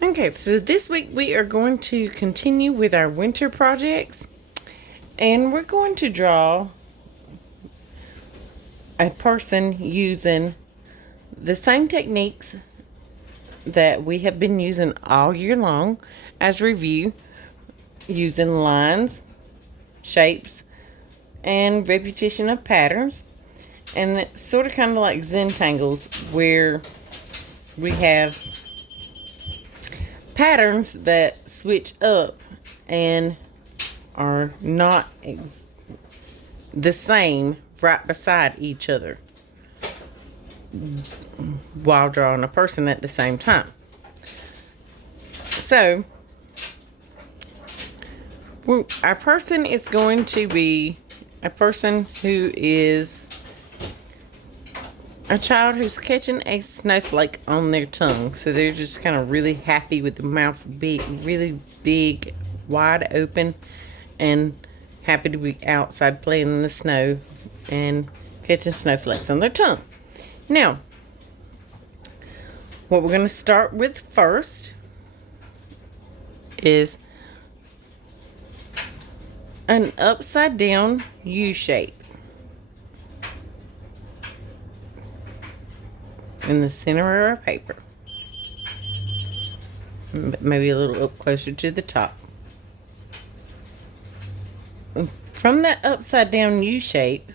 Okay, so this week we are going to continue with our winter projects, and we're going to draw a person using the same techniques that we have been using all year long as review, using lines, shapes, and repetition of patterns. And it's sort of kind of like Zentangles, where we have patterns that switch up and are not the same right beside each other while drawing a person at the same time. So our person is going to be a person who is a child who's catching a snowflake on their tongue. So they're just kind of really happy with the mouth big, really big, wide open, and happy to be outside playing in the snow and catching snowflakes on their tongue. Now, what we're going to start with first is an upside down U shape in the center of our paper. Maybe a little up closer to the top. From that upside down U shape,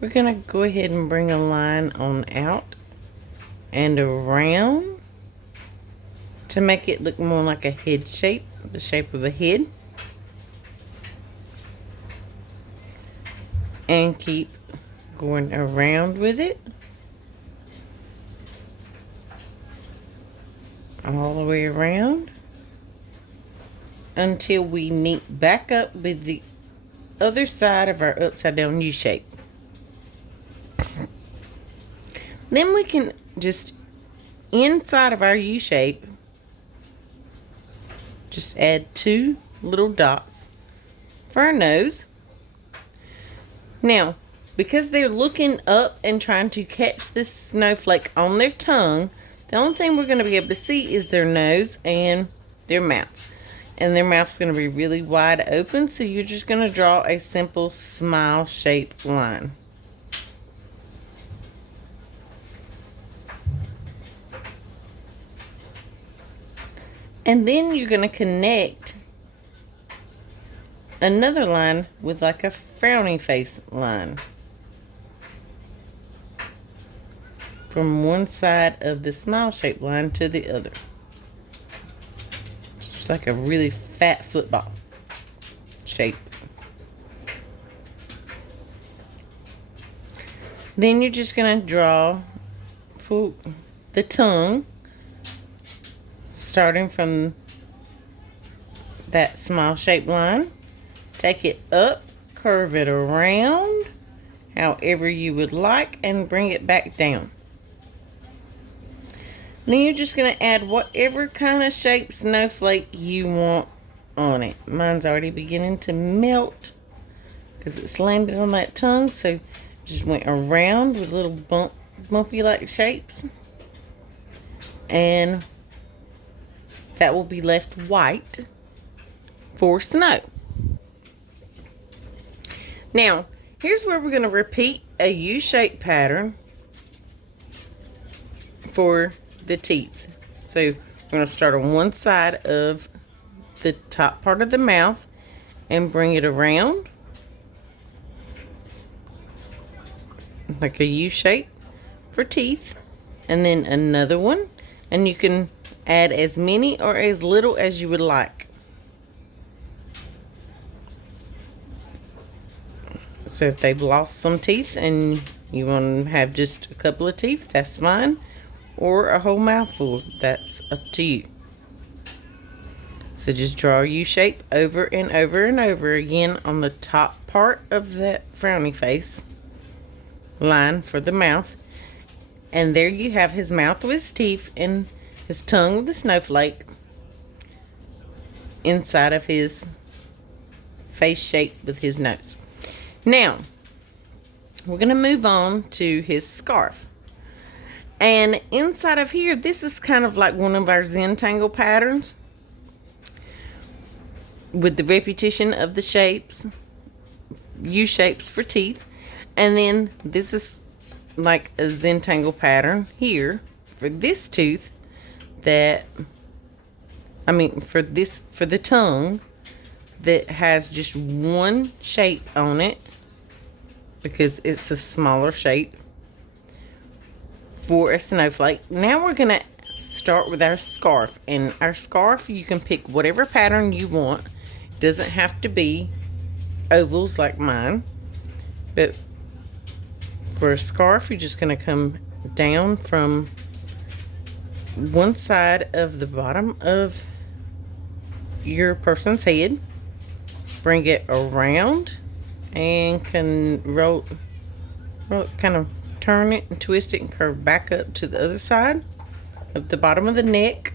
we're going to go ahead and bring a line on out and around to make it look more like a head shape, the shape of a head. And keep going around with it all the way around until we meet back up with the other side of our upside down U shape. Then we can just, inside of our U shape, just add 2 little dots for our nose. Now, because they're looking up and trying to catch this snowflake on their tongue, the only thing we're going to be able to see is their nose and their mouth. And their mouth's going to be really wide open, so you're just going to draw a simple smile-shaped line. And then you're going to connect another line with like a frowny face line from one side of the smile shaped line to the other. It's like a really fat football shape. Then you're just going to draw the tongue starting from that smile shaped line. Take it up, curve it around however you would like, and bring it back down. Then you're just going to add whatever kind of shape snowflake you want on it. Mine's already beginning to melt because it's landed on that tongue, so just went around with little bumpy like shapes, and that will be left white for snow. Now, here's where we're going to repeat a U-shaped pattern for the teeth. So we're going to start on one side of the top part of the mouth and bring it around like a U shape for teeth, and then another one, and you can add as many or as little as you would like. So if they've lost some teeth and you want to have just a couple of teeth, that's fine. Or a whole mouthful, that's up to you. So just draw a U shape over and over and over again on the top part of that frowny face line for the mouth. And there you have his mouth with his teeth and his tongue with the snowflake inside of his face shape with his nose. Now, we're going to move on to his scarf. And inside of here, this is kind of like one of our Zentangle patterns with the repetition of the shapes, U shapes for teeth. And then this is like a Zentangle pattern here for this tooth that, for the tongue that has just one shape on it because it's a smaller shape for a snowflake. Now we're gonna start with our scarf, and our scarf, you can pick whatever pattern you want. It doesn't have to be ovals like mine, but for a scarf, you're just gonna come down from one side of the bottom of your person's head, bring it around, and can roll, kind of turn it and twist it and curve back up to the other side of the bottom of the neck.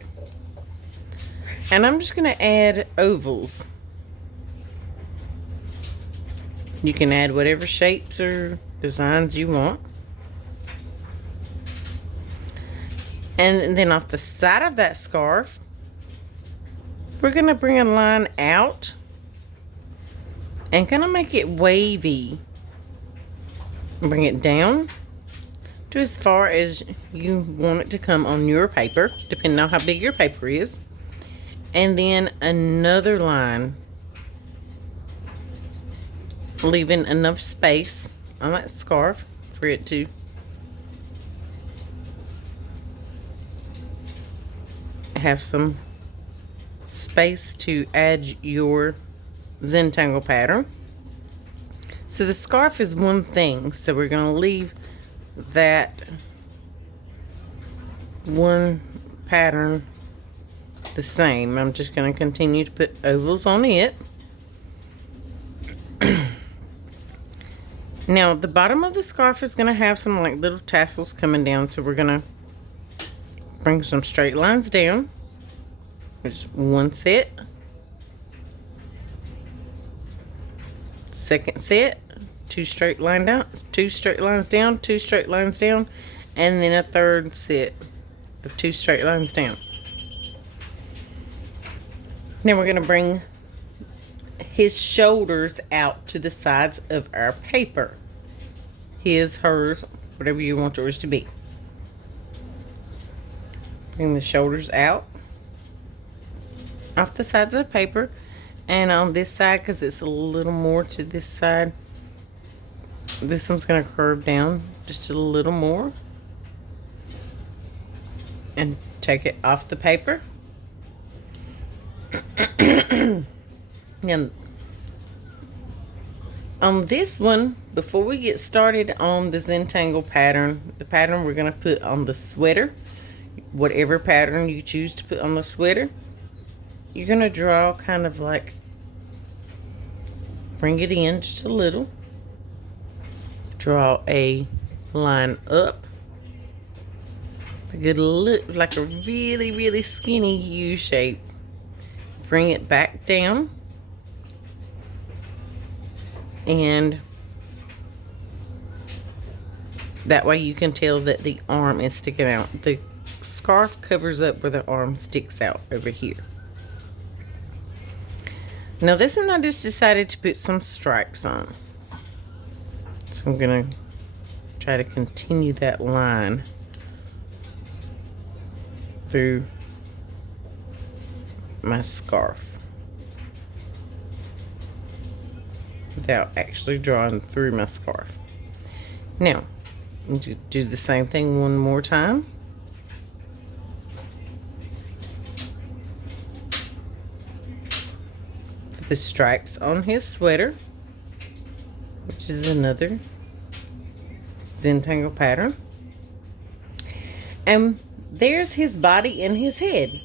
And I'm just going to add ovals. You can add whatever shapes or designs you want. And then off the side of that scarf, we're going to bring a line out and kind of make it wavy. Bring it down to as far as you want it to come on your paper, depending on how big your paper is. And then another line, leaving enough space on that scarf for it to have some space to add your Zentangle pattern. So the scarf is one thing, so we're going to leave that one pattern the same. I'm just going to continue to put ovals on it. Now the bottom of the scarf is going to have some like little tassels coming down, so we're going to bring some straight lines down. There's one set, second set, two straight lines down, two straight lines down, two straight lines down, and then a third set of two straight lines down. Now we're going to bring his shoulders out to the sides of our paper. His, hers, whatever you want yours to be. Bring the shoulders out off the sides of the paper, and on this side, because it's a little more to this side, this one's going to curve down just a little more and take it off the paper. Now, on this one, before we get started on the Zentangle pattern, the pattern we're going to put on the sweater, whatever pattern you choose to put on the sweater, you're going to draw kind of like, bring it in just a little, draw a line up, like a really, really skinny U shape, bring it back down, and that way you can tell that the arm is sticking out. The scarf covers up where the arm sticks out over here. Now this one I just decided to put some stripes on. So I'm going to try to continue that line through my scarf without actually drawing through my scarf. Now, do the same thing one more time. Put the stripes on his sweater, which is another Zentangle pattern. And there's his body and his head.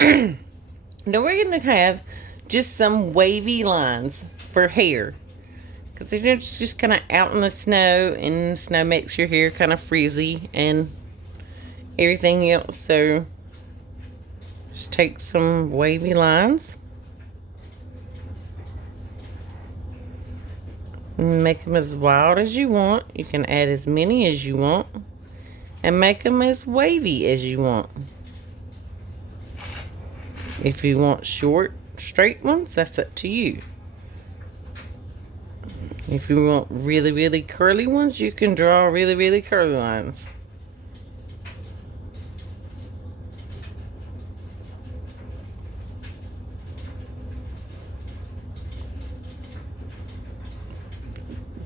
Now we're going to have just some wavy lines for hair, because it's just kind of out in the snow, and the snow makes your hair kind of frizzy and everything else. So just take some wavy lines and make them as wild as you want. You can add as many as you want. and make them as wavy as you want. If you want short, straight ones, that's up to you. If you want really, really curly ones, you can draw really, really curly lines.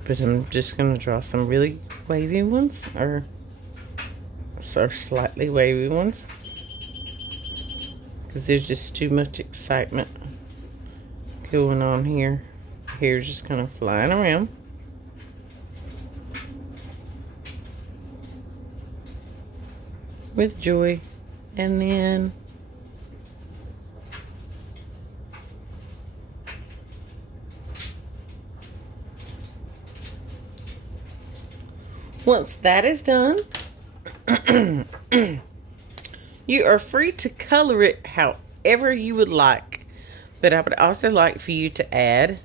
But I'm just going to draw some really wavy ones, or slightly wavy ones, because there's just too much excitement going on here. Hair's just kind of flying around. With joy. And then once that is done, you are free to color it however you would like. But I would also like for you to add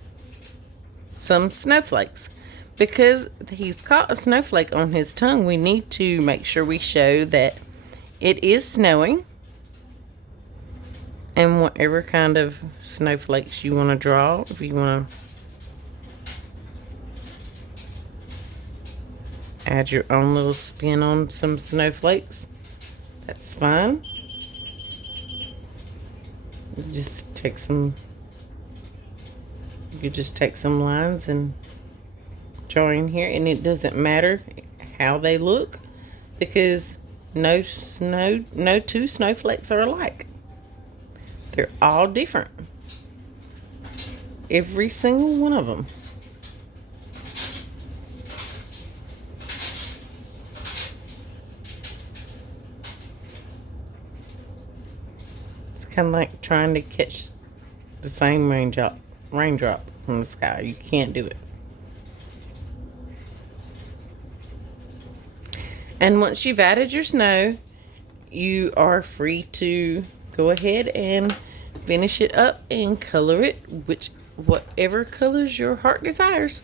some snowflakes. Because he's caught a snowflake on his tongue, we need to make sure we show that it is snowing. And whatever kind of snowflakes you want to draw, if you want to add your own little spin on some snowflakes, that's fine. Just take some, you could just take some lines and draw in here, and it doesn't matter how they look, because no two snowflakes are alike. They're all different, every single one of them. It's kind of like trying to catch the same raindrop from the sky. You can't do it. And once you've added your snow, you are free to go ahead and finish it up and color it whatever colors your heart desires.